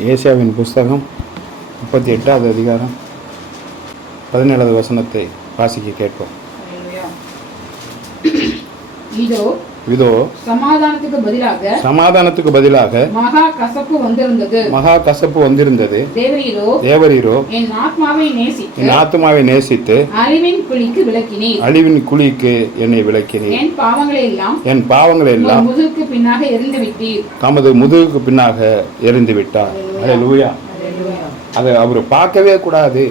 ஏசியாவின் புஸ்தகம் முப்பத்தி எட்டாவது அதிகாரம் பதினேழாவது வசனத்தை வாசிக்க கேட்போம். இதோ இதோ சமாதானத்துக்கு பதிலாக சமாதானத்துக்கு பதிலாக மகா கசப்பு வந்திருந்தது. மகா கசப்பு வந்திருந்தது. தேவரீரோ தேவரீரோ என் ஆத்மாவை நேசித்து என் ஆத்மாவை நேசித்து அறிவின் குழிக்கு விளக்கினீர். அழிவின் குழிக்கு என்னை விளக்கினீர். என் பாவங்களை எல்லாம் என் பாவங்களை எல்லாம் முதுகுக்கு பின்னாக எரிந்து விட்டீர். தமது முதுகுக்கு பின்னாக எரிந்து விட்டார். அல்லேலூயா அதை அவர் பார்க்கவே கூடாது.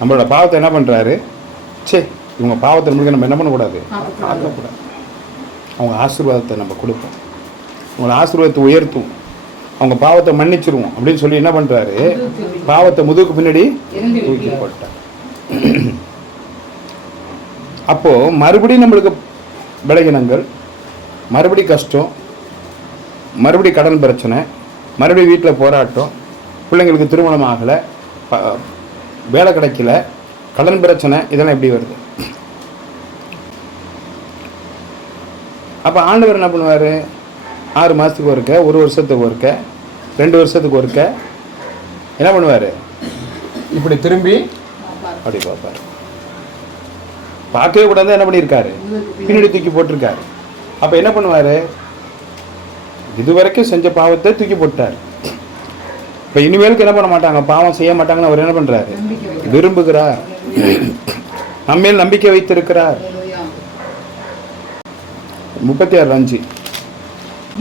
நம்மளோட பாவத்தை என்ன பண்ணுறாரு சே இவங்க பாவத்தை நம்மளுக்கு நம்ம என்ன பண்ணக்கூடாது? பார்க்கக்கூடாது. அவங்க ஆசீர்வாதத்தை நம்ம கொடுப்போம். அவங்கள ஆசீர்வாதத்தை உயர்த்தும் அவங்க பாவத்தை மன்னிச்சிருவோம் அப்படின்னு சொல்லி என்ன பண்ணுறாரு பாவத்தை முதுகுக்கு பின்னாடி தூக்கி போட்டார் அப்போது மறுபடியும் நம்மளுக்கு விலகினங்கள் மறுபடி கஷ்டம் மறுபடி கடன் பிரச்சனை மறுபடியும் வீட்டில் போராட்டம் பிள்ளைங்களுக்கு திருமணம் ஆகலை வேலை கிடைக்கல கடன் பிரச்சனை இதெல்லாம் எப்படி வருது? அப்போ ஆண்டவர் என்ன பண்ணுவார்? ஆறு மாதத்துக்கு ஒருக்க ஒரு வருஷத்துக்கு ஒருக்க ரெண்டு வருஷத்துக்கு ஒருக்க என்ன பண்ணுவார்? இப்படி திரும்பி அப்படி பார்ப்பார். பார்க்கவே கூடாது என்ன பண்ணியிருக்காரு? பின்னாடி தூக்கி போட்டிருக்காரு. அப்போ என்ன பண்ணுவார்? இதுவரைக்கும் செஞ்ச பாவத்தை தூக்கி போட்டார். இப்போ இனிமேலுக்கு என்ன பண்ண மாட்டாங்க? பாவம் செய்ய மாட்டாங்கன்னு அவர் என்ன பண்ணுறாரு விரும்புகிறார். நம்மேல் நம்பிக்கை வைத்திருக்கிறார். முப்பத்தி ஆறு அஞ்சு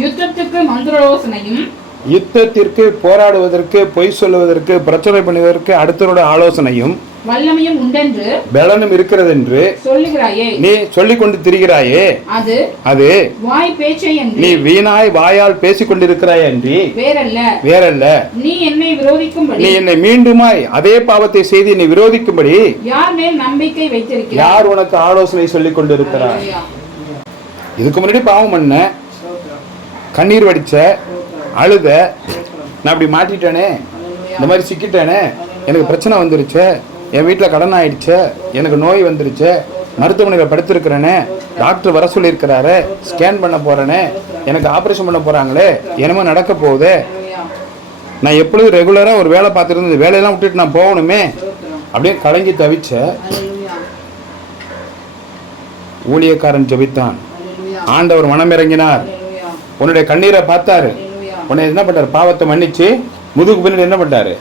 யுத்தத்துக்கு மந்திரோசனையும் யுத்தத்திற்கு போராடுவதற்கு பொய் சொல்லுவதற்கு பிரச்சனை பண்ணுவதற்கு அடுத்தவரோட ஆலோசனையும் வல்லமையும் உண்டென்று பலனும் இருக்கிறது என்று சொல்லுகிறாயே. நீ சொல்லிக் கொண்டு திரிகிறாயே. அது அது வாய் பேச்சை நீ வீணாய் வாயால் பேசிக் கொண்டிருக்கிறாய் அன்றி வேறல்ல. வேறல்ல. நீ என்னை விரோதிக்கும்படி நீ என்னை மீண்டுமாய் அதே பாவத்தை செய்து என்னை விரோதிக்கும்படி யார் மேல் நம்பிக்கை வைத்திருக்கிறார் யார் உனக்கு ஆலோசனை சொல்லிக் கொண்டிருக்கிறார். இதுக்கு முன்னாடி பாவம் பண்ண. கண்ணீர் வடித்த அழுத நான் அப்படி மாட்டிட்டேனே இந்த மாதிரி சிக்கிட்டேனே எனக்கு பிரச்சனை வந்துருச்சு என் வீட்டில் கடன் ஆயிடுச்சு எனக்கு நோய் வந்துருச்சு மருத்துவமனையில் படுத்திருக்கிறேனே டாக்டர் வர சொல்லியிருக்கிறாரு ஸ்கேன் பண்ண போகிறேனே எனக்கு ஆப்ரேஷன் பண்ண போகிறாங்களே என்னமோ நடக்க போகுதே. நான் எப்பொழுதும் ரெகுலராக ஒரு வேலை பார்த்துருந்தேன் வேலையெல்லாம் விட்டுட்டு நான் போகணுமே அப்படியே கலங்கி தவிச்ச ஊழியக்காரன் ஜபித்தான். ஆண்டவர் மனமிறங்கினார். அல்லேலூயா. உன்னுடைய கண்ணீரை பார்த்தாரு. உன்னை என்ன பண்ணாரு பாவத்தை மன்னிச்சு முதுகு பின்னாடி என்ன பண்ணாரு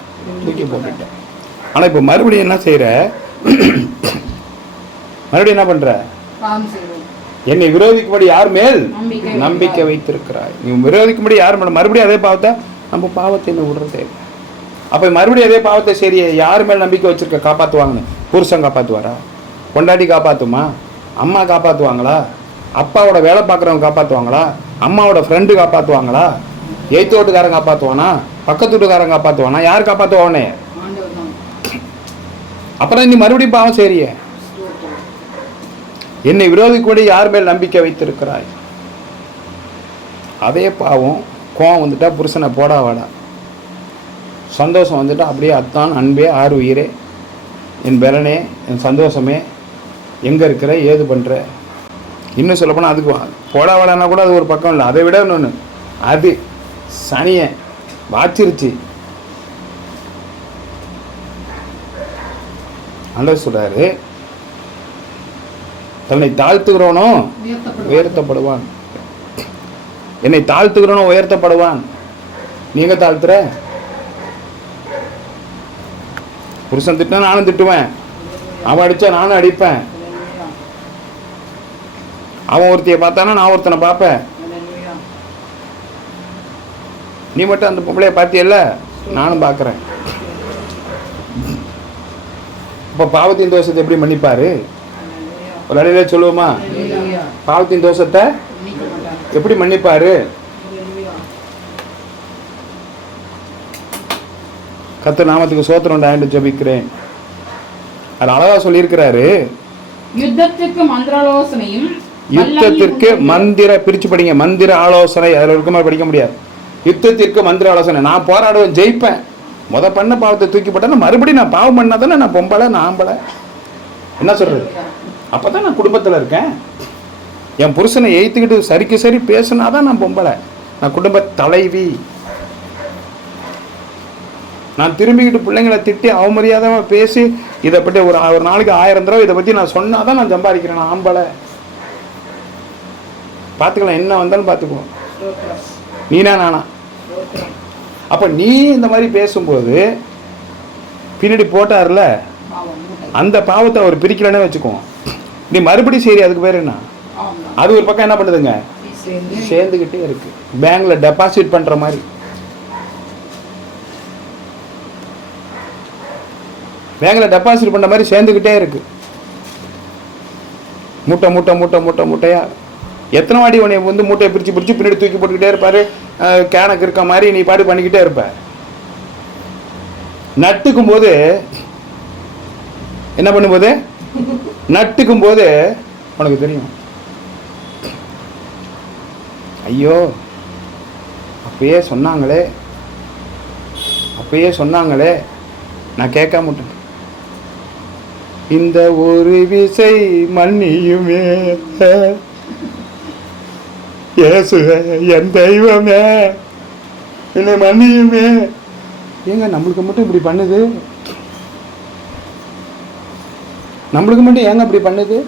தூக்கி போட்டுட்டார். ஆனால் இப்போ மறுபடியும் என்ன செய்யற? மறுபடியும் என்ன செய்வோம். என்னை விரோதிக்கும்படி யார் மேல் நம்பிக்கை வைத்திருக்கிறாய்? நீ விரோதிக்கும்படி யார் மேல? மறுபடியும் அதே பாவத்தை நம்ம பாவத்தை என்ன விடுறதே. அப்போ மறுபடியும் அதே பாவத்தை சரி யார் மேல் நம்பிக்கை வச்சிருக்க? காப்பாற்றுவாங்கன்னு புருஷன் காப்பாற்றுவாரா பொண்டாட்டி காப்பாற்றுமா அம்மா காப்பாற்றுவாங்களா அப்பாவோட வேலை பார்க்குறவங்க காப்பாற்றுவாங்களா அம்மாவோட ஃப்ரெண்டு காப்பாற்றுவாங்களா எய்த்து வீட்டுக்காரன் காப்பாற்றுவானா பக்கத்து வீட்டுக்காரன் காப்பாற்றுவானா யார் காப்பாற்றுவானே அப்புறம் நீ மறுபடியும் பாவம் சரியே. என்னை என்னை கூட யார் மேல் நம்பிக்கை வைத்திருக்கிறாய்? அதே பாவம் கோவம் வந்துட்டா புருஷனை போடா வாடா. சந்தோஷம் வந்துட்டா அப்படியே அத்தான் அன்பே ஆறு உயிரே. என் பலனே என் சந்தோஷமே. எங்கே இருக்கிற ஏது பண்ணுற இன்னும் சொல்லப்போனால் அதுக்கு போடா வாடானா கூட அது ஒரு பக்கம் இல்லை. அதை விட இன்னொன்று அது சனியை வாச்சிருச்சு. ஆண்டவர் சொல்றாரு. தன்னை தாழ்த்துகிறவனோ. உயர்த்தப்படுவான். என்னை தாழ்த்துகிறவனோ உயர்த்தப்படுவான். நீங்க தாழ்த்துற? புருஷன் திட்டினா நானும் திட்டுவேன். அவன் அடிச்சா நானும் அடிப்பேன். அவன் ஒருத்தியை பார்த்தானா நான் ஒருத்தனை பார்ப்பேன். நீ மட்டும் அந்த பொம்பளைய பார்த்தியல்ல நானும் பார்க்குறேன் இப்போ பாவத்தின் தோஷத்தை எப்படி மன்னிப்பாரு. ஒரு அடையில சொல்லுவோமா. பாவத்தின் தோஷத்தை. எப்படி மன்னிப்பாரு. கத்த நாமத்துக்கு சோத்திரம் உண்டாயின்னு ஜெபிக்கிறேன் அது அழகா சொல்லியிருக்கிறாரு யுத்தத்துக்கு மந்திராலோசனையும் யுத்தத்திற்கு மந்திர பிரிச்சு படிங்க மந்திர ஆலோசனை அதில் இருக்க மாதிரி படிக்க முடியாது. யுத்தத்திற்கு மந்திர ஆலோசனை. நான் போராடுவேன் ஜெயிப்பேன். முத பண்ண பாவத்தை தூக்கி போட்டேன்னா மறுபடியும் நான் பாவம் பண்ணா தானே நான் பொம்பளை நான் ஆம்பளை? என்ன சொல்றது? அப்போ தான் நான் குடும்பத்தில் இருக்கேன். என் புருஷனை எய்த்துக்கிட்டு சரிக்கு சரி பேசுனா தான் நான் பொம்பளை. நான் குடும்ப தலைவி. நான் திரும்பிக்கிட்டு பிள்ளைங்களை திட்டி அவமரியாதமாக பேசி இதை பற்றி ஒரு ஒரு நாளைக்கு ஆயிரம் தடவை இதை பற்றி நான் சொன்னால் தான் நான் சம்பாதிக்கிறேன் நான் ஆம்பளை. பார்த்துக்கலாம் என்ன வந்தாலும் பார்த்துக்குவோம். நீனா நானா. அப்போ நீ இந்த மாதிரி பேசும்போது பின்னாடி போட்டார்ல. அந்த பாவத்தை அவர் பிரிக்கலன்னே வச்சுக்குவோம் நீ மறுபடியும் சரி அதுக்கு பேர் என்ன. அது ஒரு பக்கம் என்ன பண்ணுதுங்க சேர்ந்து சேர்ந்துக்கிட்டே இருக்கு பேங்க்ல டெபாசிட் பண்ற மாதிரி பேங்க்ல டெபாசிட் பண்ண மாதிரி சேர்ந்துக்கிட்டே இருக்கு மூட்டை மூட்டை மூட்டை மூட்டை மூட்டையா எத்தனை வாட்டி உன்னை வந்து மூட்டையை பிரித்து பிரித்து பின்னாடி தூக்கி போட்டுக்கிட்டே இருப்பாரு? கேனக்கு இருக்க மாதிரி நீ பாட்டு பண்ணிக்கிட்டே இருப்ப. நட்டுக்கும் போது என்ன பண்ணும்போது? நட்டுக்கும் போது உனக்கு தெரியும். ஐயோ அப்பயே சொன்னாங்களே. அப்பயே சொன்னாங்களே. நான் கேட்காம விட்டேன். இந்த ஒரு விசை மன்னியுமே. இயேசுவே என் தெய்வமே. என்னை மன்னியுமே. ஏங்க நம்மளுக்கு மட்டும் இப்படி பண்ணுது? நம்மளுக்கு மட்டும் ஏங்க அப்படி பண்ணுது?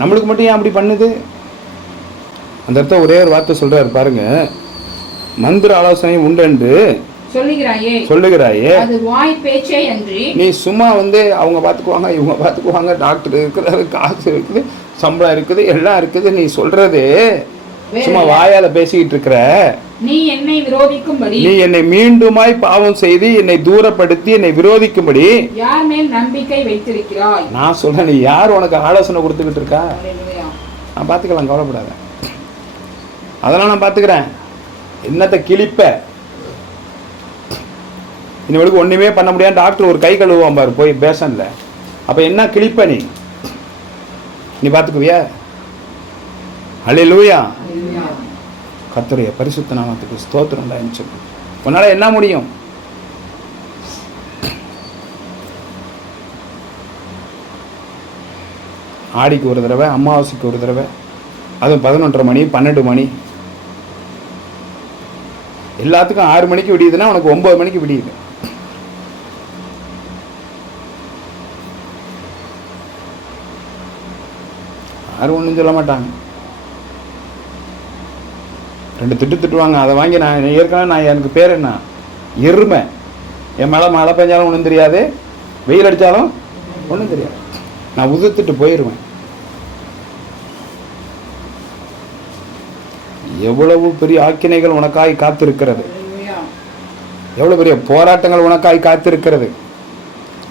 நம்மளுக்கு மட்டும் ஏன் அப்படி பண்ணுது? அந்த இடத்துல ஒரே ஒரு வார்த்தை சொல்றாரு பாருங்க. மந்திர ஆலோசனை உண்டென்று சொல்லுகிறாயே. சொல்லுகிறாயே. அது வாய் பேச்சே அன்றி. நீ சும்மா வந்து அவங்க பார்த்துக்குவாங்க இவங்க பார்த்துக்குவாங்க டாக்டர் இருக்கிறாரு காசு இருக்குது சம்பளம் இருக்குது எல்லாம் இருக்குது நீ சொல்றது சும்மா வாயால பேசிக்கிட்டு இருக்கிற. நீ என்னை விரோதிக்கும்படி. நீ என்னை மீண்டுமாய் பாவம் செய்து என்னை தூரப்படுத்தி என்னை விரோதிக்கும்படி. யார் மேல் நம்பிக்கை வைத்திருக்கிறாய்? நான் சொல்றேன் நீ யார் உனக்கு ஆலோசனை கொடுத்துக்கிட்டு இருக்கா. நான் பார்த்துக்கலாம் கவலைப்படாத. அதெல்லாம் நான் பார்த்துக்கிறேன் என்னத்தை கிழிப்ப? இனிமேலுக்கு ஒன்றுமே பண்ண முடியாது டாக்டர் ஒரு கை கழுவுவான் பாரு போய் பேஷனில். அப்போ என்ன கிழிப்ப நீ? நீ பார்த்துக்குவியா அல்ல லூயா. கர்த்தருடைய பரிசுத்த நாமத்துக்கு ஸ்தோத்திரம் சொல்லு உன்னால் என்ன முடியும்? ஆடிக்கு ஒரு தடவை அமாவாசைக்கு ஒரு தடவை அதுவும் பதினொன்றரை மணி பன்னெண்டு மணி. எல்லாத்துக்கும் ஆறு மணிக்கு விடியுதுன்னா உனக்கு ஒன்பது மணிக்கு விடியுது. யாரும் ஒன்றும் சொல்ல மாட்டாங்க. ரெண்டு திட்டு திட்டுவாங்க. அதை வாங்கி நான் ஏற்கனவே நான் எனக்கு பேர் என்ன? எருமை. என் மேலே மழை பெஞ்சாலும் ஒன்றும் தெரியாது. வெயில் அடித்தாலும் ஒன்றும் தெரியாது. நான் உதிர்த்துட்டு போயிடுவேன் எவ்வளவு பெரிய ஆக்கினைகள் உனக்காய் காத்திருக்கிறது. எவ்வளவு பெரிய போராட்டங்கள் உனக்காய் காத்திருக்கிறது.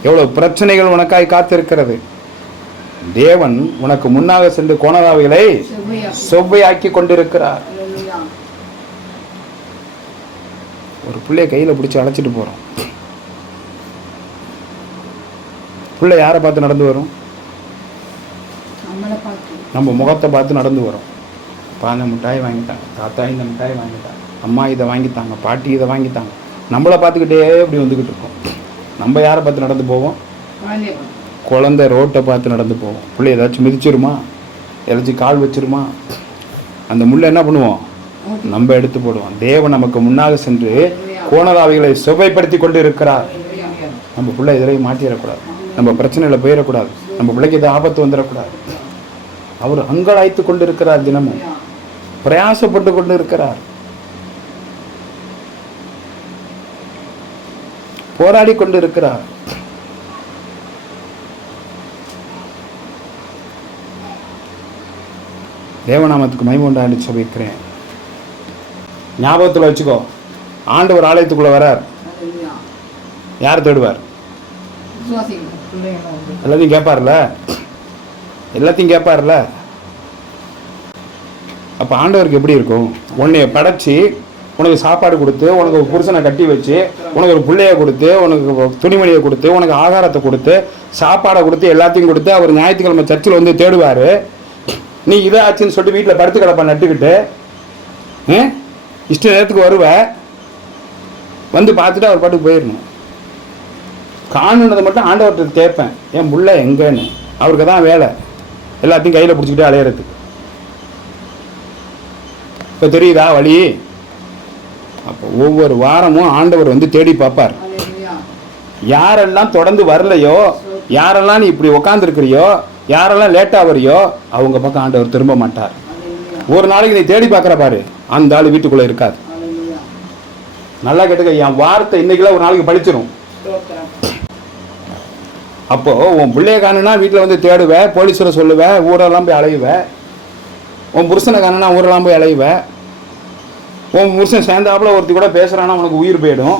எவ்வளவு பிரச்சனைகள் உனக்காய் காத்திருக்கிறது. தேவன் உனக்கு முன்னாக சென்று கோணராவிகளை செவ்வையா. செவ்வையாக்கி கொண்டிருக்கிறார். ஒரு பிள்ளைய கையில் பிடிச்சி அழைச்சிட்டு போகிறோம் பிள்ளை யாரை பார்த்து நடந்து வரும்? நம்ம முகத்தை பார்த்து நடந்து வரும். அப்பா இந்த மிட்டாய் வாங்கிட்டாங்க தாத்தா இந்த மிட்டாய் வாங்கிட்டாங்க அம்மா இதை வாங்கித்தாங்க. பாட்டி இதை வாங்கித்தாங்க. நம்மளை பார்த்துக்கிட்டே இப்படி வந்துக்கிட்டு இருக்கோம். நம்ம யாரை பார்த்து நடந்து போவோம். குழந்தை ரோட்டை பார்த்து நடந்து போவோம். பிள்ளை ஏதாச்சும் மிதிச்சிருமா? ஏதாச்சும் கால் வச்சிருமா? அந்த முள்ளை என்ன பண்ணுவோம்? நம்ம எடுத்து போடுவோம். தேவன் நமக்கு முன்னாக சென்று கோணராவிகளை சுவைப்படுத்தி கொண்டு இருக்கிறார் நம்ம பிள்ளை எதிரையும் மாட்டிடக்கூடாது. நம்ம பிரச்சனையில் போயிடக்கூடாது. நம்ம பிள்ளைக்கு எது ஆபத்து வந்துடக்கூடாது. அவர் அங்கலாய்த்து கொண்டு இருக்கிறார் தினமும். பிரயாசப்பட்டு கொண்டு இருக்கிறார் போராடி கொண்டு இருக்கிறார் தேவநாமத்துக்கு மைமுண்டாண்டு சபிக்கிறேன். ஞாபகத்தில் வச்சுக்கோ. ஆண்டவர் ஆலயத்துக்குள்ள வரார். யார் தேடுவார். எல்லாத்தையும் கேட்பார்ல? எல்லாத்தையும் கேட்பார்ல? அப்போ ஆண்டவருக்கு எப்படி இருக்கும்? உன்னைய படைச்சி உனக்கு சாப்பாடு கொடுத்து உனக்கு ஒரு புருஷனை கட்டி வச்சு உனக்கு ஒரு பிள்ளைய கொடுத்து உனக்கு துணிமணியை கொடுத்து உனக்கு ஆகாரத்தை கொடுத்து சாப்பாடை கொடுத்து எல்லாத்தையும் கொடுத்து அவர் ஞாயிற்றுக்கிழமை சர்ச்சில் வந்து தேடுவார். நீ இதை ஆச்சுன்னு சொல்லிட்டு வீட்டில் படுத்து கிடப்ப நட்டுக்கிட்டு? இஷ்ட நேரத்துக்கு வருவ. வந்து பார்த்துட்டு அவர் பாட்டுக்கு போயிடணும் காணுனதை மட்டும் ஆண்டவர்கிட்ட கேட்பேன். என் புள்ள எங்கன்னு? அவருக்கு தான் வேலை. எல்லாத்தையும் கையில் பிடிச்சிக்கிட்டே அலையிறதுக்கு. இப்போ தெரியுதா வழி? அப்போ ஒவ்வொரு வாரமும் ஆண்டவர் வந்து தேடி பார்ப்பார். யாரெல்லாம் தொடர்ந்து வரலையோ யாரெல்லாம் நீ இப்படி உக்காந்துருக்கிறியோ யாரெல்லாம் லேட்டாக வரியோ அவங்க பக்கம் ஆண்டவர் திரும்ப மாட்டார். ஒரு நாளைக்கு நீ தேடி பார்க்குற பாரு. அந்த ஆள் வீட்டுக்குள்ளே இருக்காது. நல்லா கேட்டுக்க என் வார்த்தை இன்னைக்கெல்லாம் ஒரு நாளைக்கு படிச்சிடும் அப்போ உன் பிள்ளைய காணுனா வீட்டில் வந்து தேடுவேன் போலீஸில் சொல்லுவேன் ஊரெல்லாம் போய் அலையுவ. உன் புருஷனை காணுனா ஊரெல்லாம் போய் அலையுவ. உன் புருஷன் சேர்ந்தாப்புல ஒருத்தி கூட பேசுகிறானா உனக்கு உயிர் போயிடும்.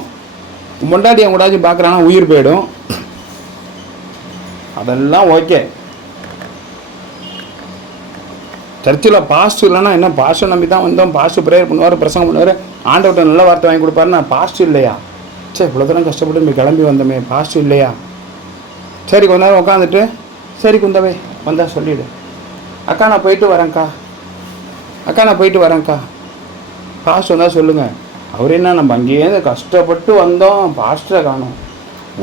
உன் பொண்டாட்டி என் கூடாச்சும் பார்க்குறானா உயிர் போயிடும். அதெல்லாம் ஓகே. சர்ச்சில் பாஸ்ட் இல்லைன்னா என்ன? பாஸ்ட்டை நம்பி தான் வந்தோம். பாஸ்ட் ப்ரேயர் பண்ணுவார் பிரசங்கம் பண்ணுவார். ஆண்டவர்கிட்ட நல்ல வார்த்தை வாங்கி கொடுப்பாரு நான் பாஸ்ட் இல்லையா? சரி இவ்வளோ தூரம் கஷ்டப்பட்டு இங்க கிளம்பி வந்தோமே பாஸ்ட் இல்லையா? சரி கொஞ்ச நேரம் உட்காந்துட்டு சரி குந்தவை வந்தால் சொல்லிவிடு அக்கா நான் போயிட்டு வரேன்க்கா. அக்கா நான் போயிட்டு வரேன்க்கா. பாஸ்ட் வந்தால் சொல்லுங்கள் அவர் என்ன நம்ம அங்கேயே கஷ்டப்பட்டு வந்தோம் பாஸ்டரை காணும்.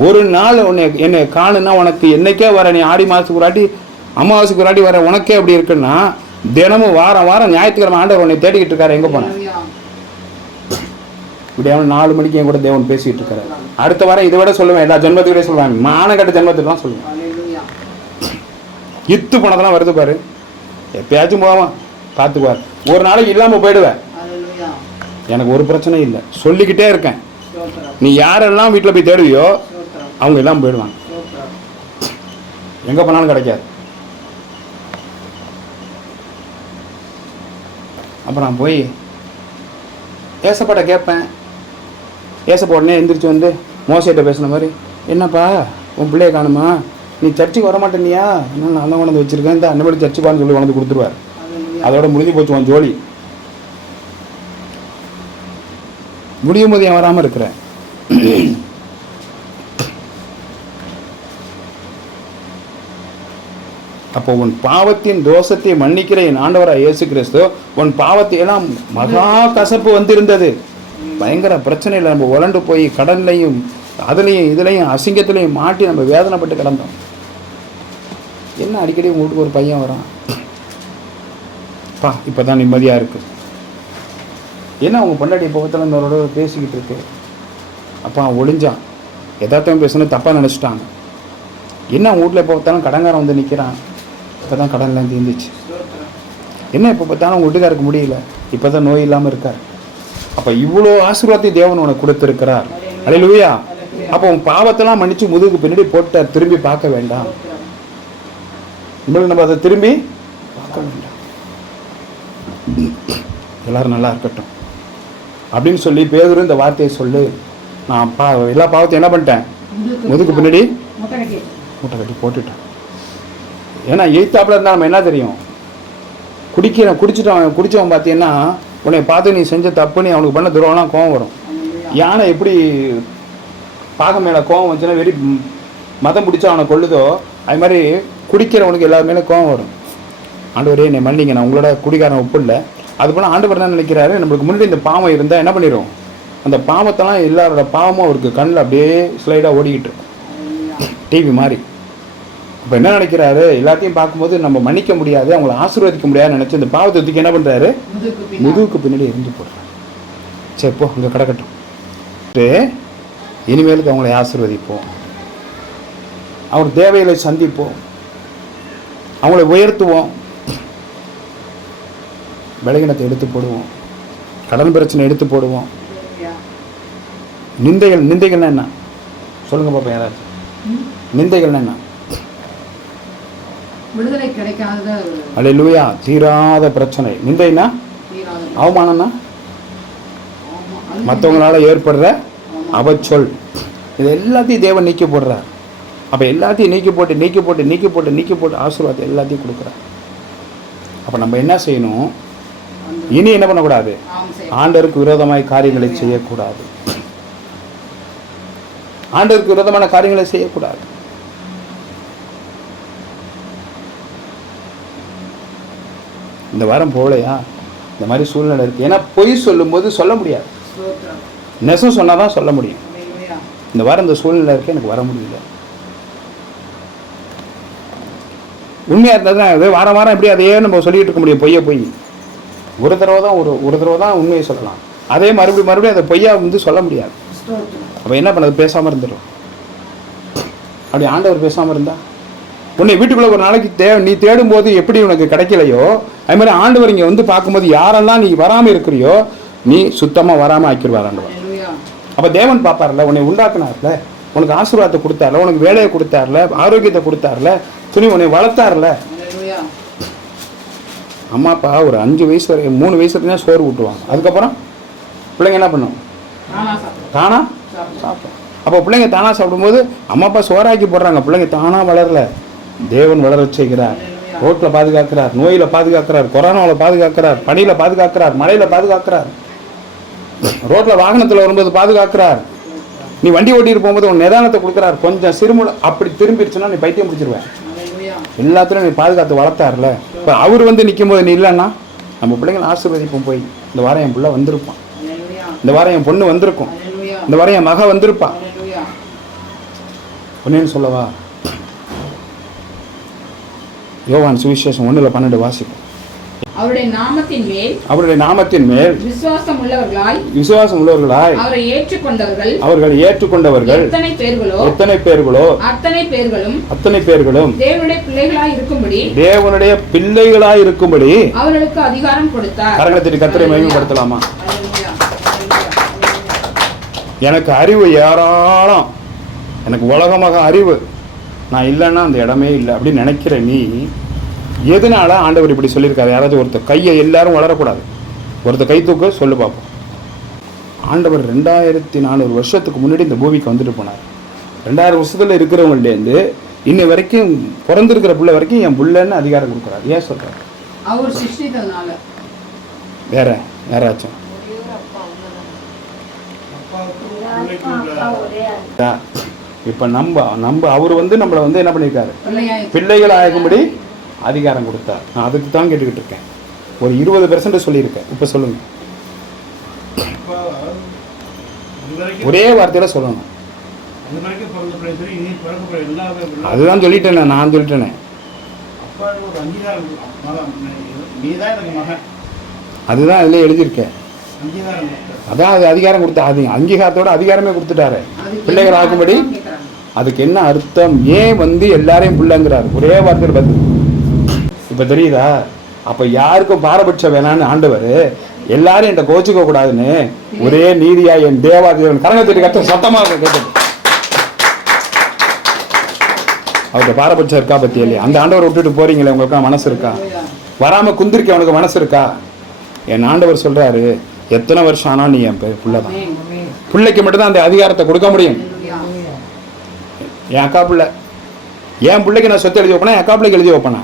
ஒரு நாள் உன்னை என்னை காணுன்னா உனக்கு என்னைக்கே வர நீ ஆடி மாதத்துக்கு ஒரு வாட்டி அமாவாசைக்கு ஒரு வாட்டி வர உனக்கே அப்படி இருக்குன்னா தினமும் வாரம் வாரம் ஞாயிற்றுக்கிழமை ஆண்டவர் உன்னை தேடிக்கிட்டு இருக்காரு. எங்கே போனேன் இப்படி அவன் நாலு மணிக்கு என் கூட தேவன் பேசிகிட்டு இருக்காரு. அடுத்த வாரம் இதை விட சொல்லுவேன். எல்லா ஜென்மத்துக்கிட்டே சொல்லுவேன். மானக்கட்ட ஜென்மத்துக்குலாம் சொல்லுவேன். அல்லேலூயா இத்து பணத்தெல்லாம் வருது பாரு. எப்பயாச்சும் போவான். பார்த்துக்குவார். ஒரு நாளைக்கு இல்லாமல் போயிடுவேன் எனக்கு ஒரு பிரச்சனையும் இல்லை. சொல்லிக்கிட்டே இருக்கேன். நீ யாரெல்லாம் வீட்டில் போய் தேடுவியோ அவங்க எல்லாம் போயிடுவாங்க. எங்கே போனாலும் கிடைக்காது. அப்புறம் நான் போய் ஏசப்பாட்ட கேட்பேன் ஏசப்பா உடனே எந்திரிச்சு வந்து மோசைட்ட பேசின மாதிரி என்னப்பா உன் பிள்ளைய காணுமா? நீ சர்ச்சுக்கு வர மாட்டேனியா என்ன நான் தான் கொண்டு வச்சிருக்கேன். இந்த அன்னபடி சர்ச்சு பான்னு சொல்லி கொண்டு கொடுத்துருவார். அதோட முடிஞ்சு போச்சு உன் ஜோலி. முடியும் போது ஏன் வராமல் இருக்கிறேன் அப்போ உன் பாவத்தின் தோஷத்தை மன்னிக்கிற என் ஆண்டவராக இயேசு கிறிஸ்து உன் பாவத்தை எல்லாம் மகா கசப்பு வந்திருந்தது. பயங்கர பிரச்சனையில் நம்ம உலண்டு போய் கடல்லையும் அதுலேயும் இதுலேயும் அசிங்கத்துலேயும் மாட்டி நம்ம வேதனைப்பட்டு கிடந்தோம். என்ன அடிக்கடி உங்க வீட்டுக்கு ஒரு பையன் வரான்? பா இப்போ தான் நிம்மதியாக இருக்குது என்ன உங்கள் பொண்டாட்டி பக்கத்தில் இன்னொரு பேசிக்கிட்டு இருக்கு? அப்பா ஒளிஞ்சான். எதார்த்தம் பேசுனது தப்பாக நினச்சிட்டாங்க என்ன வீட்டில் எப்போ பார்த்தாலும் கடங்காரன் வந்து நிற்கிறான் இப்போ தான் கடன்லாம் தீர்ந்துச்சு. என்ன இப்போ பார்த்தாலும் உங்கள் வீட்டுக்காருக்கு முடியல. இப்போ தான் நோய் இல்லாமல் இருக்கார். அப்போ இவ்வளோ ஆசீர்வாதத்தை தேவன் உனக்கு கொடுத்துருக்கிறார். அலையிலுயா அப்போ உன் பாவத்தெல்லாம் மன்னிச்சு முதுகுக்கு பின்னாடி போட்டார் திரும்பி பார்க்க வேண்டாம். இனிமேல் நம்ம அதை திரும்பி பார்க்க வேண்டாம். எல்லாரும் நல்லா இருக்கட்டும். அப்படின்னு சொல்லி பேதுரு இந்த வார்த்தையை சொல்லு. நான் பா எல்லா பாவத்தையும் என்ன பண்ணிட்டேன்? முதுகு பின்னாடி மூட்டை கட்டி போட்டுட்டேன். ஏன்னா எய்த்தாப்புல இருந்தால் நம்ம என்ன தெரியும்? குடிக்கிற குடிச்சிட்டவன் குடிச்சவன் பார்த்தீங்கன்னா உன்னை பார்த்து நீ செஞ்ச தப்பு நீ அவனுக்கு பண்ண துரோகம்லாம் கோவம் வரும். யானை எப்படி பாகம் மேலே கோவம் வந்துச்சுன்னா வெறி மதம் பிடிச்சா அவனை கொள்ளுதோ அது மாதிரி குடிக்கிறவனுக்கு எல்லார் மேலே கோவம் வரும். ஆண்டவரே என்னை மன்னிங்க நான் உங்களோட குடிகாரன் ஒப்பு இல்லை. அது போல் ஆண்டவர் என்ன நினைக்கிறாரு? நம்மளுக்கு முன்னாடி இந்த பாவம் இருந்தால் என்ன பண்ணிடும் அந்த பாவத்தெல்லாம் எல்லாரோட பாவமும் அவருக்கு கண்ணில் அப்படியே ஸ்லைடாக ஓடிக்கிட்டு இருக்கும். டிவி மாதிரி இப்போ என்ன நினைக்கிறாரு? எல்லாத்தையும் பார்க்கும்போது நம்ம மன்னிக்க முடியாது அவங்கள ஆசீர்வதிக்க முடியாதுன்னு நினச்சி இந்த பாவத்தை தூக்கி என்ன பண்ணுறாரு முதுகுக்கு பின்னாடி. எரிஞ்சு போடுறாரு. சரி போ அங்கே கிடக்கட்டும் ட்டு, இனிமேலுக்கு அவங்களை ஆசீர்வதிப்போம். அவர் தேவைகளை சந்திப்போம். அவங்களை உயர்த்துவோம். பலகீனத்தை எடுத்து போடுவோம். கடன் பிரச்சனை எடுத்து போடுவோம். நிந்தைகள் நிந்தைகள்னா என்ன? சொல்லுங்க பாப்பா யாராச்சும். நிந்தைகள்னா என்ன? விடுதலை கிடைக்காத ஒரு அல்ல லூயா தீராத பிரச்சனை. நிந்தைனா அவமானம்னா மற்றவங்களால ஏற்படுற. அவச்சொல். இது எல்லாத்தையும் தேவன் நீக்கி போடுறார். அப்போ எல்லாத்தையும் நீக்கி போட்டு நீக்கி போட்டு நீக்கி போட்டு நீக்கி போட்டு ஆசீர்வாதத்தை எல்லாத்தையும் கொடுக்குறார். அப்போ நம்ம என்ன செய்யணும்? இனி என்ன பண்ணக்கூடாது? ஆண்டருக்கு விரோதமாய் காரியங்களை செய்யக்கூடாது. ஆண்டருக்கு விரோதமான காரியங்களை செய்யக்கூடாது. இந்த வாரம் போகலையா? இந்த மாதிரி சூழ்நிலை இருக்கு. ஏன்னா பொய் சொல்லும்போது சொல்ல முடியாது. நெசம் சொன்னால் தான் சொல்ல முடியும். இந்த வாரம் இந்த சூழ்நிலை இருக்கு எனக்கு வர முடியல. உண்மையாக இருந்தால் தான் அது வாரம் வாரம் எப்படி அதையே நம்ம சொல்லிட்டு இருக்க முடியும் பொய்யை பொய். ஒரு தடவை தான் ஒரு ஒரு தடவை தான் உண்மையை சொல்லலாம். அதே மறுபடியும் மறுபடியும் அதை பொய்யா வந்து சொல்ல முடியாது. அப்போ என்ன பண்ணது பேசாமல் இருந்துடும் அப்படி ஆண்டவர் பேசாமல் இருந்தா? உன்னை வீட்டுக்குள்ளே ஒரு நாளைக்கு தே நீ தேடும்போது எப்படி உனக்கு கிடைக்கலையோ அது மாதிரி ஆண்டவர் இங்கே வந்து பார்க்கும்போது யாரெல்லாம் நீ வராமல் இருக்கிறியோ நீ சுத்தமாக வராமல் ஆக்கிடுவார் ஆண்டவர். அப்போ தேவன் பார்ப்பார்ல உன்னை உண்டாக்குனார்ல உனக்கு ஆசீர்வாதத்தை கொடுத்தார்ல உனக்கு வேலையை கொடுத்தார்ல ஆரோக்கியத்தை கொடுத்தார்ல துணி உன்னை வளர்த்தார்ல. அம்மா அப்பா ஒரு அஞ்சு வயசு வரை மூணு வயசு வரைக்கும் தான் சோறு ஊட்டுவாங்க அதுக்கப்புறம் பிள்ளைங்க என்ன பண்ணும். தானா. சாப்பிடும் அப்போ பிள்ளைங்க தானா சாப்பிடும்போது அம்மா அப்பா சோறாக்கி போடுறாங்க பிள்ளைங்க தானா வளரல தேவன் வளர செய்கிறார் ரோட்டில் பாதுகாக்கிறார் நோயில் பாதுகாக்கிறார் கொரோனாவில் பாதுகாக்கிறார் பனியில் பாதுகாக்கிறார் மழையில் பாதுகாக்கிறார் ரோட்டில் வாகனத்தில் வரும்போது பாதுகாக்கிறார் நீ வண்டி ஓட்டிட்டு போகும்போது உன் நிதானத்தை கொடுக்குறார் கொஞ்சம் சிறுமுளை அப்படி திரும்பிடுச்சுன்னா நீ பைத்தியம் பிடிச்சிருவேன். எல்லாத்துலையும் நீ பாதுகாத்து வளர்த்தார்ல இப்போ அவர் வந்து நிற்கும் போது நீ இல்லைன்னா நம்ம பிள்ளைங்களை ஆசீர்வதிப்போம் போய் இந்த வாரம் என் பிள்ளை வந்திருப்பான். இந்த வாரம் என் பொண்ணு வந்திருக்கும். இந்த வாரம் என் மக வந்திருப்பான். ஒன்னேன்னு சொல்லவா யோவான் சுவிசேஷம் ஒண்ணுல பன்னெண்டு வாசிக்கும் அவருடைய நாமத்தின் மேல் அவருடைய நாமத்தின் மேல் விசுவாசம் உள்ளவர்களாய் விசுவாசம் உள்ளவர்களாய் அவரை ஏற்றுக்கொண்டவர்கள் அவர்கள் ஏற்றுக்கொண்டவர்கள் எத்தனை பேர்களோ எத்தனை பேர்களோ அத்தனை பேர்களும் அத்தனை பேர்களும் தேவனுடைய பிள்ளைகளாய் இருக்கும்படி தேவனுடைய பிள்ளைகளாய் இருக்கும்படி அவர்களுக்கு அதிகாரம் கொடுத்தார். கரங்கத்திற்கு கத்திரை மகிமைப்படுத்தலாமா. எனக்கு அறிவு ஏராளம். எனக்கு உலகமாக அறிவு. நான் இல்லைன்னா அந்த இடமே இல்லை அப்படின்னு நினைக்கிற நீ எதனால ஆண்டவர் இப்படி சொல்லியிருக்காரு? யாராவது ஒருத்தர் கையை எல்லாரும் வளரக்கூடாது. ஒருத்தர் கை தூக்க சொல்லு பார்ப்போம் ஆண்டவர் ரெண்டாயிரத்தி நானூறு வருஷத்துக்கு முன்னாடி இந்த பூமிக்கு வந்துட்டு போனார். ரெண்டாயிரம் வருஷத்தில் இருக்கிறவங்கள்டேருந்து இன்னை வரைக்கும் பிறந்திருக்கிற பிள்ளை வரைக்கும் என் பிள்ளைன்னு அதிகாரம் கொடுக்குறாரு. ஏன் சொல்கிறார் அவர் வேற யாராச்சும் இப்போ நம்ம நம்ம அவர் வந்து நம்மளை வந்து என்ன பண்ணியிருக்காரு? பிள்ளைகள் ஆகும்படி அதிகாரம் கொடுத்தார். நான் அதுக்கு தான் கேட்டுக்கிட்டு இருக்கேன். ஒரு இருபது பெர்சன்ட் சொல்லியிருக்கேன். இப்போ சொல்லுங்க. அப்பா, இது வரைக்கும் ஒரே வார்த்தையில சொல்லணும். அதுதான் சொல்லிட்டேனே நான் சொல்லிட்டேனே. அதுதான் அதில் எழுதியிருக்கேன். அதான் அது அதிகாரம் கொடுத்தா அது அங்கீகாரத்தோட அதிகாரமே கொடுத்துட்டாரு. பிள்ளைகள் ஆகும்படி. அதுக்கு என்ன அர்த்தம்? ஏன் வந்து எல்லாரையும் பிள்ளைங்கிறார்? ஒரே வார்த்தையில் பதில். இப்போ தெரியுதா? அப்போ யாருக்கும் பாரபட்சம் வேணான்னு ஆண்டவர் எல்லாரும் என்கிட்ட கோச்சிக்க கூடாதுன்னு ஒரே நீதியா என் தேவாதேவன் கரங்கத்திட்டு கத்த சத்தமாக கேட்டது அவர்கிட்ட பாரபட்சம் இருக்கா பத்தி இல்லையா? அந்த ஆண்டவர் விட்டுட்டு போறீங்களே உங்களுக்கு மனசு இருக்கா. வராம குந்திருக்க அவனுக்கு மனசு இருக்கா? என் ஆண்டவர் சொல்றாரு எத்தனை வருஷம் ஆனாலும் நீ என் பிள்ளை தான். பிள்ளைக்கு மட்டும்தான் அந்த அதிகாரத்தை கொடுக்க முடியும். என் அக்கா பிள்ளை. என் பிள்ளைக்கு நான் சொத்து எழுதி வைப்பேனா? என் அக்கா பிள்ளைக்கு எழுதி வைப்பேனா?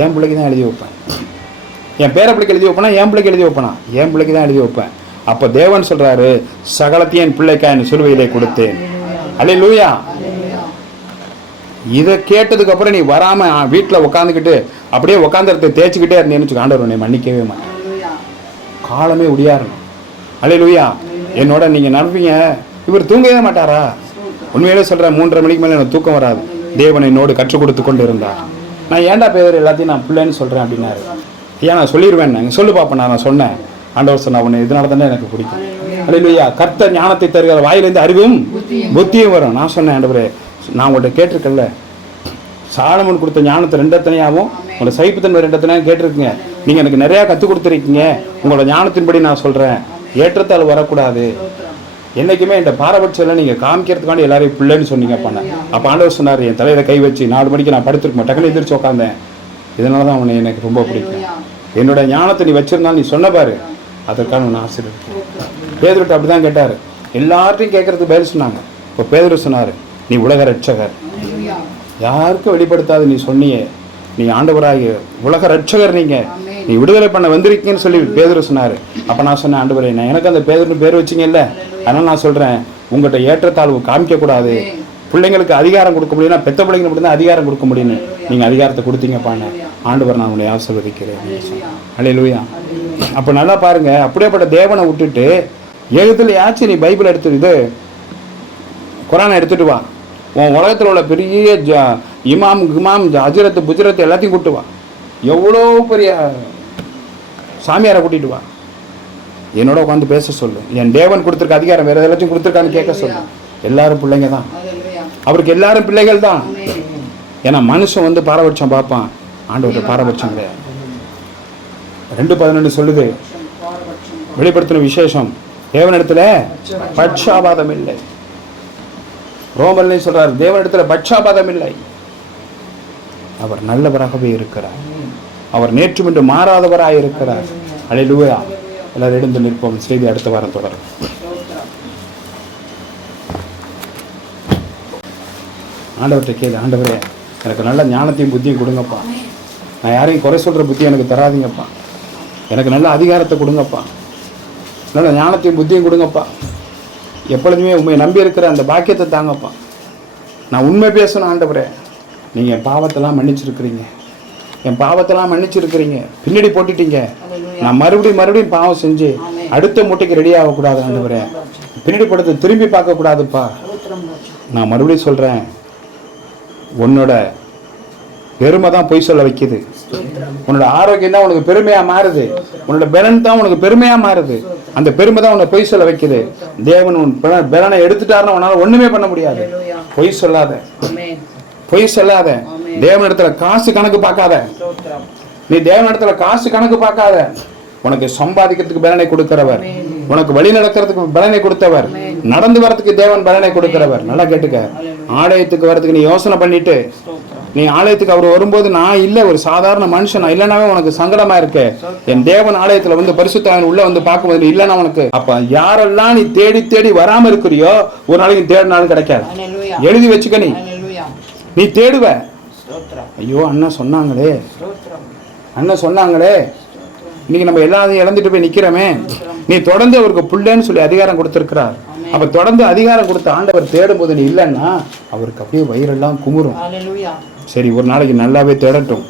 என் பிள்ளைக்கு தான் எழுதி வைப்பேன். என் பேர பிள்ளைக்கு எழுதி வைப்பேனா? என் பிள்ளைக்கு எழுதி வைப்பேனா? என் பிள்ளைக்கு தான் எழுதி வைப்பேன். அப்போ தேவன் சொல்றாரு சகலத்தையும் என் பிள்ளைக்கா என் சிலுவையிலே கொடுத்தேன். அல்ல லூயா. இதை கேட்டதுக்கு அப்புறம் நீ வராம வீட்டில் உட்காந்துக்கிட்டு அப்படியே உட்காந்துறத தேய்ச்சிக்கிட்டே இருந்தேன்னு வச்சுக்கோ, ஆண்டவர் உன்னை மன்னிக்கவே மாட்டேன். காலமே உடியாரணும் அல்ல லூயா என்னோட நீங்க நினைப்பீங்க இவர் தூங்கவே மாட்டாரா? உண்மையிலே சொல்கிறேன் மூன்றரை மணிக்கு மேலே எனக்கு தூக்கம் வராது. தேவன் என்னோடு கற்றுக் கொடுத்து கொண்டு இருந்தார் நான் ஏன்டா பேர் எல்லாத்தையும் நான் பிள்ளைன்னு சொல்கிறேன் அப்படின்னாரு. ஐயா நான் சொல்லிடுவேன் நான் சொல்லு பார்ப்பேன் நான் சொன்னேன். ஆண்டவர் சொன்ன உன்னை இதனால தானே எனக்கு பிடிக்கும். அல்லையா கர்த்தர் ஞானத்தை தருகிற வாயிலிருந்து அறிவும் புத்தியும் வரும். நான் சொன்னேன் ஆண்டவரே நான் உங்கள்கிட்ட கேட்டிருக்கேன்ல. சாலமன் கொடுத்த ஞானத்தை ரெண்டத்தனையாகவும் உங்களோட சைப்புத்தன்மை ரெண்டத்தனையாக கேட்டிருக்கீங்க. நீங்கள் எனக்கு நிறையா கற்றுக் கொடுத்துருக்கீங்க. உங்களோட ஞானத்தின்படி நான் சொல்கிறேன் ஏற்றத்தால் வரக்கூடாது. என்னைக்குமே இந்த பாரபட்சத்தில் நீங்கள் காமிக்கிறதுக்காண்டி எல்லாரையும் பிள்ளைன்னு சொன்னீங்க பண்ண அப்போ ஆண்டவர் சொன்னார் என் தலையில் கை வச்சு நாலு மணிக்கு நான் படுத்துருக்கேன் டக்குனு எதிர்த்து உட்காந்தேன் இதனால தான் அவனை எனக்கு ரொம்ப பிடிக்கும். என்னோட ஞானத்தை நீ வச்சிருந்தா நீ சொன்ன பாரு. அதற்கான நான் ஆசீர்வதிக்கிறேன். பேதுருட்ட அப்படி தான் கேட்டார். எல்லார்ட்டையும் கேட்கறதுக்கு பதில் சொன்னாங்க. இப்போ பேதர் சொன்னார் நீ உலக ரட்சகர் யாருக்கும் வெளிப்படுத்தாது நீ சொன்னியே. நீ ஆண்டவராகிய உலக ரட்சகர் நீங்கள் நீ விடுதலை பண்ண வந்திருக்கீங்கன்னு சொல்லி பேதர் சொன்னார். அப்போ நான் சொன்னேன் ஆண்டவரே நான் எனக்கு அந்த பேதர்னு பேர் வச்சீங்கல்ல. அதனால நான் சொல்றேன் உங்கள்கிட்ட ஏற்றத்தாழ்வு காமிக்க கூடாது Amen. பிள்ளைங்களுக்கு அதிகாரம் கொடுக்க முடியும்னா பெத்த பிள்ளைங்களுக்கு மட்டும்தான் அதிகாரம் கொடுக்க முடியும்னு நீங்க அதிகாரத்தை கொடுத்தீங்கப்பான்னு ஆண்டவர் நான் உங்களை ஆசீர்வதிக்கிறேன் அலையிலுயா அப்போ நல்லா பாருங்க அப்படியேப்பட்ட தேவனை விட்டுட்டு எழுத்துல யாச்சும் நீ பைபிள் எடுத்து இது குரானை எடுத்துட்டு வா. உன் உலகத்தில் உள்ள பெரிய ஜ இமாம் கிமாம் அஜரத்து புஜரத்து எல்லாத்தையும் கூட்டு வா. எவ்வளோ பெரிய சாமியாரை கூட்டிட்டு வா. என்னோட உட்காந்து பேச சொல்லு. என் தேவன் கொடுத்துருக்க அதிகாரம் வேற ஏதாச்சும் கொடுத்துருக்கான்னு கேட்க சொல்லு. எல்லாரும் பிள்ளைங்க தான். அவருக்கு எல்லாரும் பிள்ளைகள் தான். ஏன்னா மனுஷன் வந்து பாரபட்சம் பார்ப்பான். ஆண்டவர்கிட்ட பாரபட்சம் கிடையாது. ரெண்டு பதினெண்டு சொல்லுது. வெளிப்படுத்தின விசேஷம். தேவனிடத்துல பட்சாபாதம். இல்லை. ரோமன்லையும் சொல்றார் தேவனிடத்துல பட்சாபாதம் இல்லை. அவர் நல்லவராகவே இருக்கிறார். அவர் நேற்றும் இன்று மாறாதவராய் இருக்கிறார் அலையிலுயா எல்லாரும் எழுந்து நிற்போம். செய்தி அடுத்த வாரம் தொடரும். ஆண்டவர்கிட்ட கேளு. ஆண்டவரே எனக்கு நல்ல ஞானத்தையும் புத்தியும் கொடுங்கப்பா. நான் யாரையும் குறை சொல்கிற புத்தி எனக்கு தராதீங்கப்பா. எனக்கு நல்ல அதிகாரத்தை கொடுங்கப்பா. நல்ல ஞானத்தையும் புத்தியும் கொடுங்கப்பா. எப்பொழுதுமே உண்மை நம்பி இருக்கிற அந்த பாக்கியத்தை தாங்கப்பா. நான் உண்மை பேசணும் ஆண்டவரே. நீங்கள் என் பாவத்தெல்லாம் மன்னிச்சிருக்கிறீங்க. என் பாவத்தெல்லாம் மன்னிச்சிருக்கிறீங்க. பின்னாடி போட்டுட்டீங்க. நான் மறுபடியும் மறுபடியும் பாவம் செஞ்சு அடுத்த மூட்டைக்கு ரெடி ஆகக்கூடாது ஆண்டவரே. பின்னாடி போட்டதை திரும்பி பார்க்கக்கூடாதுப்பா. நான் மறுபடியும் சொல்கிறேன் உன்னோட பெருமை தான் பொய் சொல்ல வைக்குது. உன்னோட ஆரோக்கியம் தான் உனக்கு பெருமையாக மாறுது. உன்னோட பலன் தான் உனக்கு பெருமையாக மாறுது. அந்த பெருமை தான் உன்னை பொய் சொல்ல வைக்குது. தேவன் உன் பல- பலனை எடுத்துட்டாருன்னா உன்னால் ஒன்றுமே பண்ண முடியாது. பொய் சொல்லாத. பொய் சொல்லாத. தேவனிடத்துல காசு கணக்கு பார்க்காத. நீ தேவனிடத்துல காசு கணக்கு பார்க்காத. உனக்கு சம்பாதிக்கிறதுக்கு பலனை கொடுக்கிறவர். உனக்கு வழி நடக்கிறதுக்கு பலனை கொடுத்தவர். நடந்து வரதுக்கு தேவன் பலனை கொடுக்கிறவர். நல்லா கேட்டுக்க. ஆலயத்துக்கு வரதுக்கு நீ யோசனை பண்ணிட்டு. நீ ஆலயத்துக்கு அவர் வரும்போது நான் இல்லை ஒரு சாதாரண மனுஷன் இல்லைனாவே உனக்கு சங்கடமா இருக்கு. என் தேவன் ஆலயத்துல வந்து பரிசுத்தவன் உள்ள வந்து பார்க்கும்போது நீ இல்லைன்னா உனக்கு. அப்ப யாரெல்லாம் நீ தேடி தேடி வராம இருக்கிறியோ ஒரு நாளைக்கு தேடினாலும் கிடைக்காது. எழுதி வச்சுக்க நீ. நீ தேடுவ. ஐயோ அண்ணன் சொன்னாங்களே. அண்ணன் சொன்னாங்களே இன்னைக்கு நம்ம எல்லாத்தையும் இழந்துட்டு போய் நிக்கிறோமே நீ தொடர்ந்து அவருக்கு புள்ளேன்னு சொல்லி அதிகாரம் கொடுத்திருக்கிறார் அப்ப தொடர்ந்து அதிகாரம் கொடுத்த ஆண்டவர் தேடும்போது நீ இல்லைன்னா அவருக்கு அப்படியே வயிறெல்லாம் குமுறும். சரி ஒரு நாளைக்கு நல்லாவே தேடட்டும்.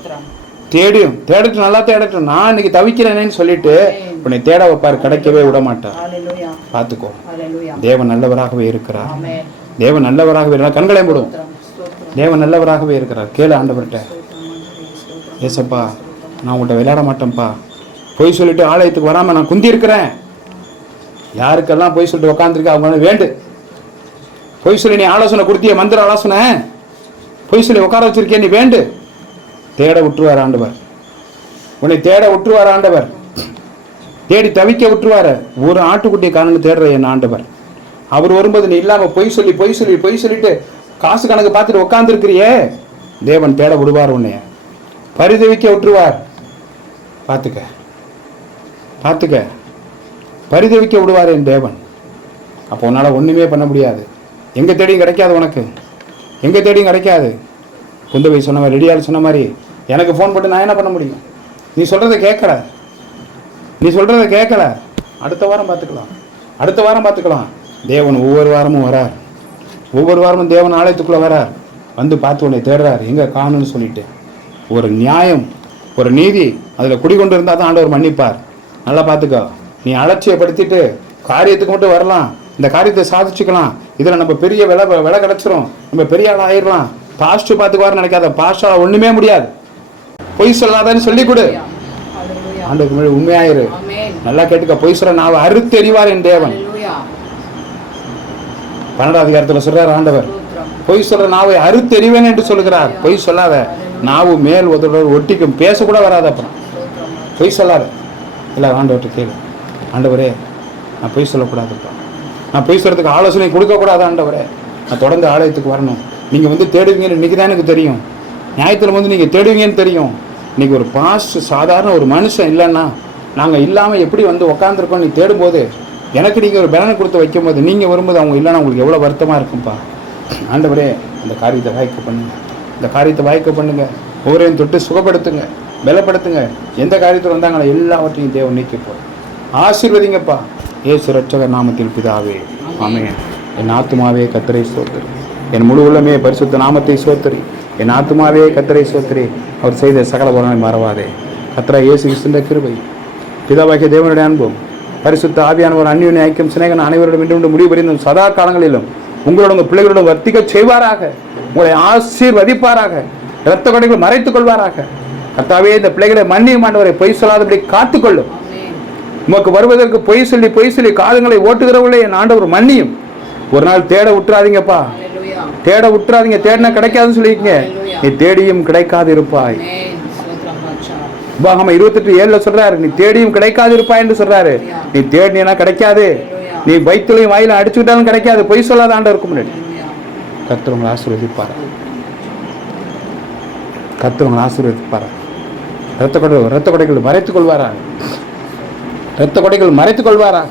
தேடியும் தேடட்டும் நல்லா தேடட்டும் நான் இன்னைக்கு தவிக்கிறேனேன்னு சொல்லிட்டு உன்னை தேட வைப்பார் கிடைக்கவே விட மாட்டார். பார்த்துக்கோ. தேவன் நல்லவராகவே இருக்கிறார். தேவன் நல்லவராகவே இருக்கிறார் கண்களை. ஸ்தோத்திரம். தேவன் நல்லவராகவே இருக்கிறார் கேளு ஆண்டவர்கிட்ட. ஏசப்பா நான் உங்கள்கிட்ட விளையாட மாட்டேன்ப்பா. பொய் சொல்லிட்டு ஆலயத்துக்கு வராமல் நான் குந்தி இருக்கிறேன் யாருக்கெல்லாம் பொய் சொல்லிட்டு உட்காந்துருக்க அவங்க வேண்டு. பொய் சொல்லி நீ ஆலோசனை கொடுத்திய மந்திர ஆலோசனை. பொய் சொல்லி உட்கார வச்சிருக்கே நீ வேண்டு. தேட விட்டுருவார் ஆண்டவர். உன்னை தேட விட்டுருவார் ஆண்டவர். தேடி தவிக்க விட்டுருவார். ஒரு ஆட்டுக்குட்டியை காரணம் தேடுற என் ஆண்டவர். அவர் வரும்போது நீ இல்லாமல் பொய் சொல்லி பொய் சொல்லி பொய் சொல்லிட்டு காசு கணக்கு பார்த்துட்டு உட்காந்துருக்கிறியே. தேவன் தேட விடுவார் உன்னைய. பரிதவிக்க விட்டுருவார். பார்த்துக்க. பார்த்துக்க. பரிதவிக்க விடுவார் என் தேவன். அப்போ உன்னால் ஒன்றுமே பண்ண முடியாது. எங்கே தேடியும் கிடைக்காது உனக்கு. எங்கே தேடியும் கிடைக்காது. குந்தவை சொன்ன மாதிரி ரெடியால் சொன்ன மாதிரி எனக்கு ஃபோன் போட்டு நான் என்ன பண்ண முடியும்? நீ சொல்கிறத கேட்கல. நீ சொல்கிறத கேட்கல. அடுத்த வாரம் பார்த்துக்கலாம். அடுத்த வாரம் பார்த்துக்கலாம். தேவன் ஒவ்வொரு வாரமும் வரார். ஒவ்வொரு வாரமும் தேவன் ஆலயத்துக்குள்ளே வரார். வந்து பார்த்து உன்னை தேடுறார். எங்கே காணுன்னு சொல்லிட்டு. ஒரு நியாயம். ஒரு நீதி அதில் குடிகொண்டு இருந்தால் தான் ஆண்டவர் மன்னிப்பார். நல்லா பார்த்துக்கோ. நீ அலட்சியப்படுத்திட்டு காரியத்துக்கு மட்டும் வரலாம். இந்த காரியத்தை சாதிச்சுக்கலாம். இதில் நம்ம பெரிய விலை விலை கிடச்சிரும். நம்ம பெரிய ஆள் ஆயிடலாம் பாஸ்ட் பார்த்துக்குவார் நினைக்காத. பாஸ்டால் ஒன்றுமே முடியாது. பொய் சொல்லாதன்னு சொல்லி கொடு. ஆண்டுக்கு முன்னாடி உண்மையாயிரு. நல்லா கேட்டுக்க. பொய் சொல்ற நான் அறுத்தெறிவார் என் தேவன். பன்னெண்டாம் அதிகாரத்தில் சொல்றார் ஆண்டவர். பொய் சொல்ற நாவை அறுத்தெறிவேன் என்று சொல்லுகிறார். பொய் சொல்லாத. நாவு மேல் உதடுகள் ஒட்டிக்கும் பேசக்கூட வராது அப்புறம் பொய் சொல்லாது. இல்லை ஆண்டவர்கிட்ட கேளு. ஆண்டவரே நான் பொய் சொல்லக்கூடாதுப்பா. நான் பொய் சொல்கிறதுக்கு ஆலோசனை கொடுக்கக்கூடாது ஆண்டவரே. நான் தொடர்ந்து ஆலயத்துக்கு வரணும். நீங்கள் வந்து தேடுவீங்கன்னு இன்றைக்கி தான் எனக்கு தெரியும். நியாயத்தில் வந்து நீங்கள் தேடுவீங்கன்னு தெரியும். இன்றைக்கி ஒரு பாஸ்ட் சாதாரண ஒரு மனுஷன் இல்லைன்னா நாங்கள் இல்லாமல் எப்படி வந்து உக்காந்துருக்கோம் நீ தேடும்போது எனக்கு நீங்கள் ஒரு பலனை கொடுத்து வைக்கும்போது நீங்கள் வரும்போது அவங்க இல்லைன்னா உங்களுக்கு எவ்வளோ வருத்தமாக இருக்கும்ப்பா ஆண்டவரே இந்த காரியத்தை வாய்ப்பு பண்ணுங்க. இந்த காரியத்தை வாய்க்க பண்ணுங்க. ஒவ்வொரையும் தொட்டு சுகப்படுத்துங்க பலப்படுத்துங்க. எந்த காரியத்தில் வந்தாங்களோ எல்லாவற்றையும் தேவன் நீக்கிப்போம் ஆசீர்வதிங்கப்பா. ஏசு ரட்சக நாமத்தில் பிதாவே. ஆமே என் ஆத்துமாவே கத்தரை சோத்திரி. என் முழு உள்ளமே பரிசுத்த நாமத்தை சோத்திரி. என் ஆத்துமாவே கத்தரை சோத்திரி. அவர் செய்த சகல பலனை மறவாதே. கத்தரா இயேசு கிருஷ்ண கிருபை. பிதாவாகிய தேவனுடைய அன்பும் பரிசுத்த ஆவியானவர் அந்நியுனை ஐக்கியம் சிநேகன் அனைவரிடம் இன்று முடிவு புரிந்தும் சதா காலங்களிலும் உங்களோட உங்கள் பிள்ளைகளோட வர்த்திக்க செய்வாராக. உங்களை ஆசீர்வதிப்பாராக. இரத்த கொடைகள் மறைத்துக் கொள்வாராக. கர்த்தாவே இந்த பிள்ளைகளை மன்னியும் ஆண்டவரை பொய் சொல்லாதபடி காத்துக்கொள்ளும். உமக்கு வருவதற்கு பொய் சொல்லி பொய் சொல்லி காதுங்களை ஓட்டுகிறவர்களே என் ஆண்டவர் மன்னியும். ஒரு நாள் தேட விட்டுறாதீங்கப்பா தேட விட்டுறாதீங்க தேடினா கிடைக்காதுன்னு சொல்லியிருக்கீங்க. நீ தேடியும் கிடைக்காது இருப்பாய் உபாகம இருபத்தெட்டு ஏழுல சொல்றாரு நீ தேடியும் கிடைக்காது இருப்பாய் என்று சொல்றாரு. நீ தேடினா கிடைக்காது. நீ வயிற்றுலையும் வாயில அடிச்சு விட்டாலும் கிடைக்காது. பொய் சொல்லாத ஆண்டவருக்கு முன்னாடி. ஹalleluya. உங்களை ஆசீர்வதிப்பார்? கர்த்தர் ஆசீர்வதிப்பார்? ரத்த கொடை ரத்த கொடைகள் மறைத்துக் கொள்வாரா ரத்த கொடைகள் மறைத்துக் கொள்வாரா